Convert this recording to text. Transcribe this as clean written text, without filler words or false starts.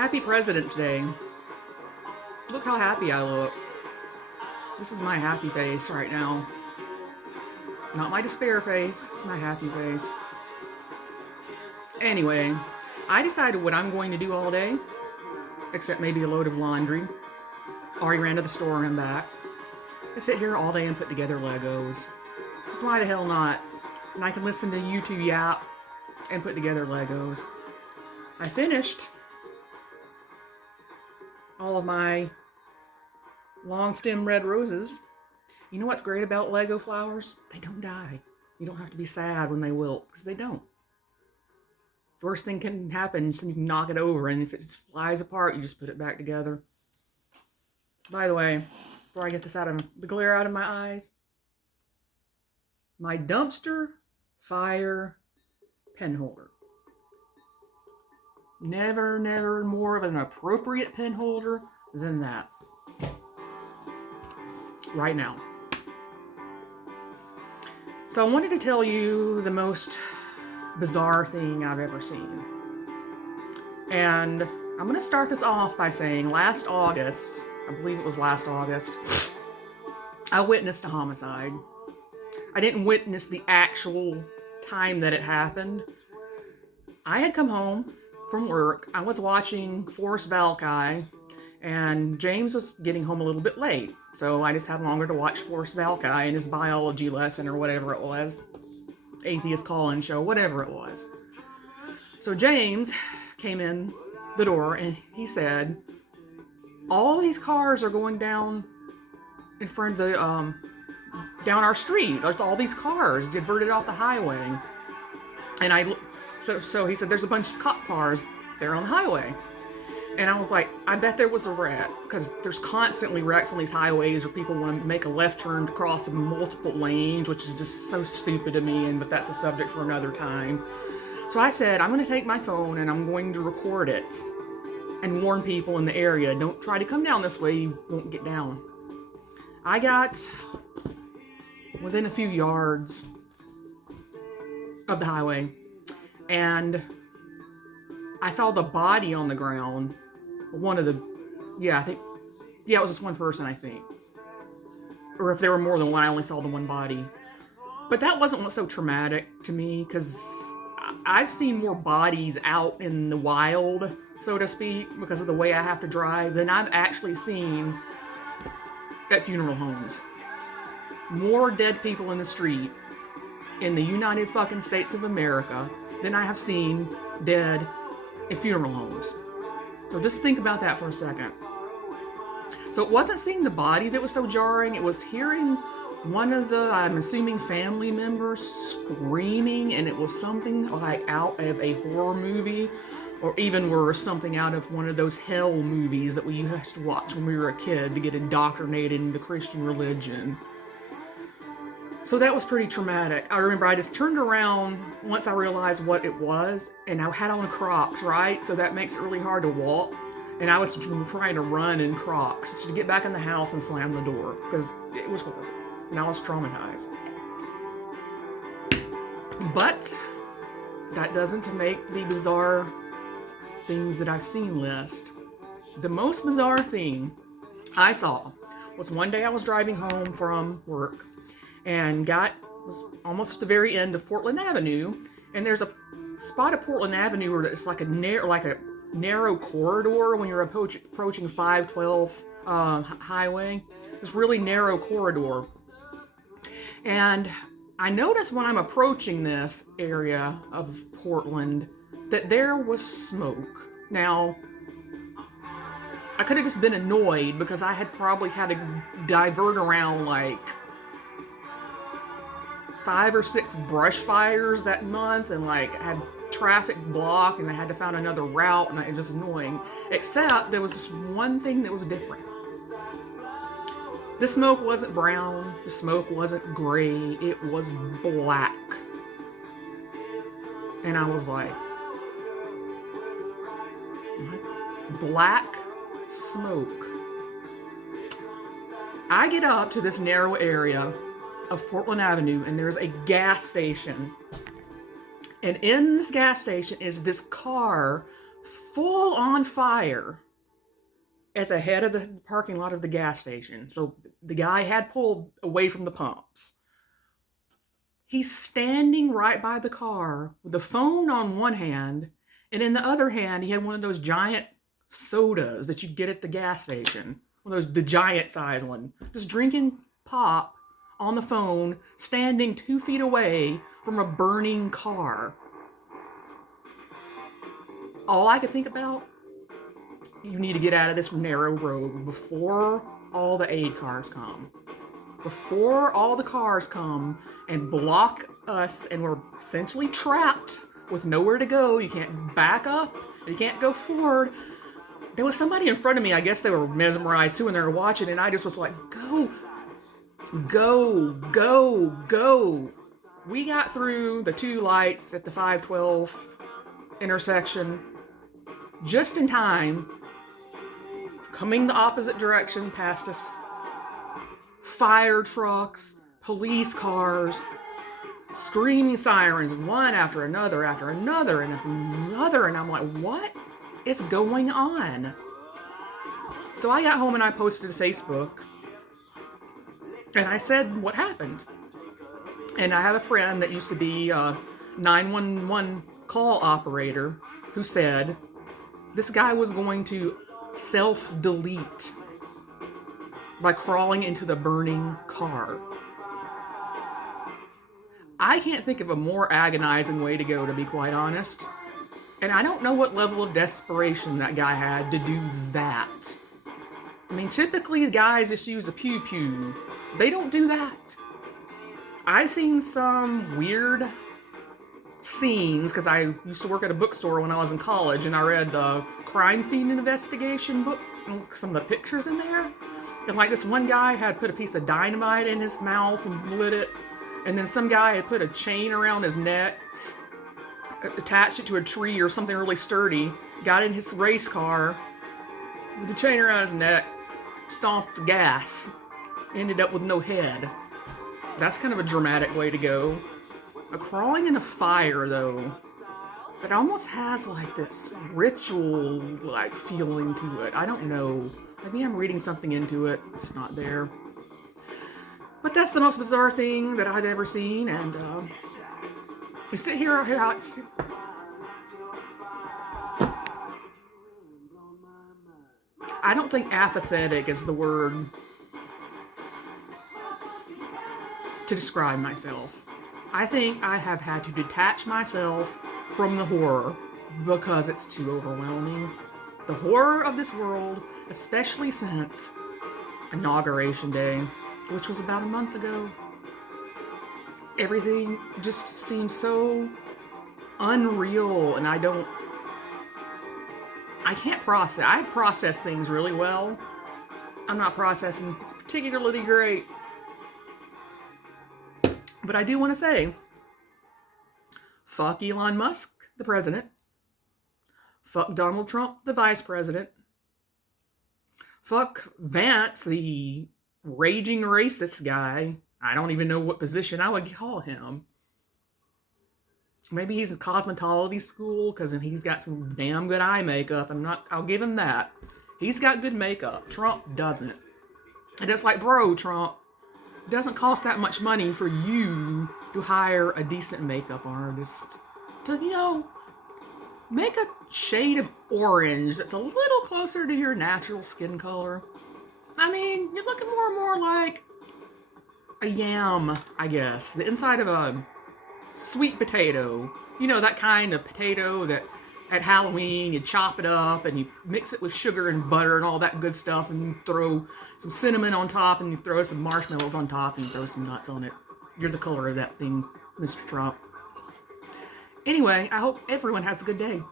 Happy President's Day. Look how happy I look. This is my happy face right now. Not my despair face, it's my happy face. Anyway, I decided what I'm going to do all day, except maybe a load of laundry. Already ran to the store and back. I sit here all day and put together Legos. Because why the hell not? And I can listen to YouTube yap and put together Legos. I finished all of my long stem red roses. You know what's great about Lego flowers? They don't die. You don't have to be sad when they wilt, because they don't. Worst thing can happen is you can knock it over, and if it just flies apart, you just put it back together. By the way, before I get this out of the glare out of my eyes, my dumpster fire pen holder. Never more of an appropriate pen holder than that. Right now. So I wanted to tell you the most bizarre thing I've ever seen. And I'm going to start this off by saying last August, I believe it was last August, I witnessed a homicide. I didn't witness the actual time that it happened. I had come home from work. I was watching Forrest Valkai, and James was getting home a little bit late. So I just had longer to watch Forrest Valkai in his biology lesson or whatever it was. Atheist call-in show, whatever it was. So James came in the door and he said, all these cars are going down in front of the, down our street. There's all these cars diverted off the highway. And so he said, there's a bunch of cop cars there on the highway. And I was like, I bet there was a wreck, because there's constantly wrecks on these highways where people want to make a left turn to cross multiple lanes, which is just so stupid to me, but that's a subject for another time. So I said, I'm going to take my phone and I'm going to record it and warn people in the area, don't try to come down this way, you won't get down. I got within a few yards of the highway, and I saw the body on the ground. It was just one person, I think. Or if there were more than one, I only saw the one body. But that wasn't what's so traumatic to me, because I've seen more bodies out in the wild, so to speak, because of the way I have to drive, than I've actually seen at funeral homes. More dead people in the street in the United fucking States of America than I have seen dead in funeral homes. So just think about that for a second. So it wasn't seeing the body that was so jarring, it was hearing one of the, I'm assuming, family members screaming, and it was something like out of a horror movie, or even worse, something out of one of those hell movies that we used to watch when we were a kid to get indoctrinated in the Christian religion. So that was pretty traumatic. I remember I just turned around once I realized what it was, and I had on Crocs, right? So that makes it really hard to walk. And I was trying to run in Crocs to get back in the house and slam the door, because it was horrible. And I was traumatized. But that doesn't make the bizarre things that I've seen list. The most bizarre thing I saw was one day I was driving home from work, and was almost at the very end of Portland Avenue, and there's a spot of Portland Avenue where it's like a narrow corridor when you're approaching 512 highway. This really narrow corridor, and I noticed when I'm approaching this area of Portland that there was smoke. Now, I could have just been annoyed because I had probably had to divert around like 5 or 6 brush fires that month, and like had traffic block, and I had to find another route, and it was annoying. Except there was this one thing that was different. The smoke wasn't brown, the smoke wasn't gray, it was black. And I was like, what? Black smoke. I get up to this narrow area of Portland Avenue, and there's a gas station. And in this gas station is this car full on fire at the head of the parking lot of the gas station. So the guy had pulled away from the pumps. He's standing right by the car with the phone on one hand, and in the other hand, he had one of those giant sodas that you get at the gas station. One of those, the giant size one. Just drinking pop on the phone, standing 2 feet away from a burning car. All I could think about, you need to get out of this narrow road before all the aid cars come. Before all the cars come and block us and we're essentially trapped with nowhere to go. You can't back up. You can't go forward. There was somebody in front of me. I guess they were mesmerized too and they were watching, and I just was like, go, go, go, go. We got through the 2 lights at the 512 intersection just in time. Coming the opposite direction past us, fire trucks, police cars, screaming sirens, one after another, and after another, and I'm like, what is going on? So I got home and I posted to Facebook, and I said what happened. And I have a friend that used to be a 911 call operator who said this guy was going to self-delete by crawling into the burning car. I can't think of a more agonizing way to go, to be quite honest. And I don't know what level of desperation that guy had to do that. I mean, typically guys just use a pew-pew. They don't do that. I've seen some weird scenes, because I used to work at a bookstore when I was in college, and I read the crime scene investigation book, and some of the pictures in there. And like this one guy had put a piece of dynamite in his mouth and lit it. And then some guy had put a chain around his neck, attached it to a tree or something really sturdy, got in his race car with the chain around his neck, stomped the gas, ended up with no head. That's kind of a dramatic way to go. Crawling in a fire, though, it almost has like this ritual-like feeling to it. I don't know. Maybe I'm reading something into it. It's not there. But that's the most bizarre thing that I've ever seen, and you sit here, I don't think apathetic is the word to describe myself. I think I have had to detach myself from the horror because it's too overwhelming. The horror of this world, especially since Inauguration Day, which was about a month ago. Everything just seems so unreal, and I can't process. I process things really well. I'm not processing it's particularly great. But I do want to say, fuck Elon Musk, the president. Fuck Donald Trump, the vice president. Fuck Vance, the raging racist guy. I don't even know what position I would call him. Maybe he's in cosmetology school because he's got some damn good eye makeup. I'll give him that. He's got good makeup. Trump doesn't. And it's like, bro, Trump, it doesn't cost that much money for you to hire a decent makeup artist to, make a shade of orange that's a little closer to your natural skin color. I mean, you're looking more and more like a yam, I guess. The inside of a sweet potato. That kind of potato that at Halloween you chop it up and you mix it with sugar and butter and all that good stuff, and you throw some cinnamon on top and you throw some marshmallows on top and you throw some nuts on it. You're the color of that thing, Mr. Trump. Anyway, I hope everyone has a good day.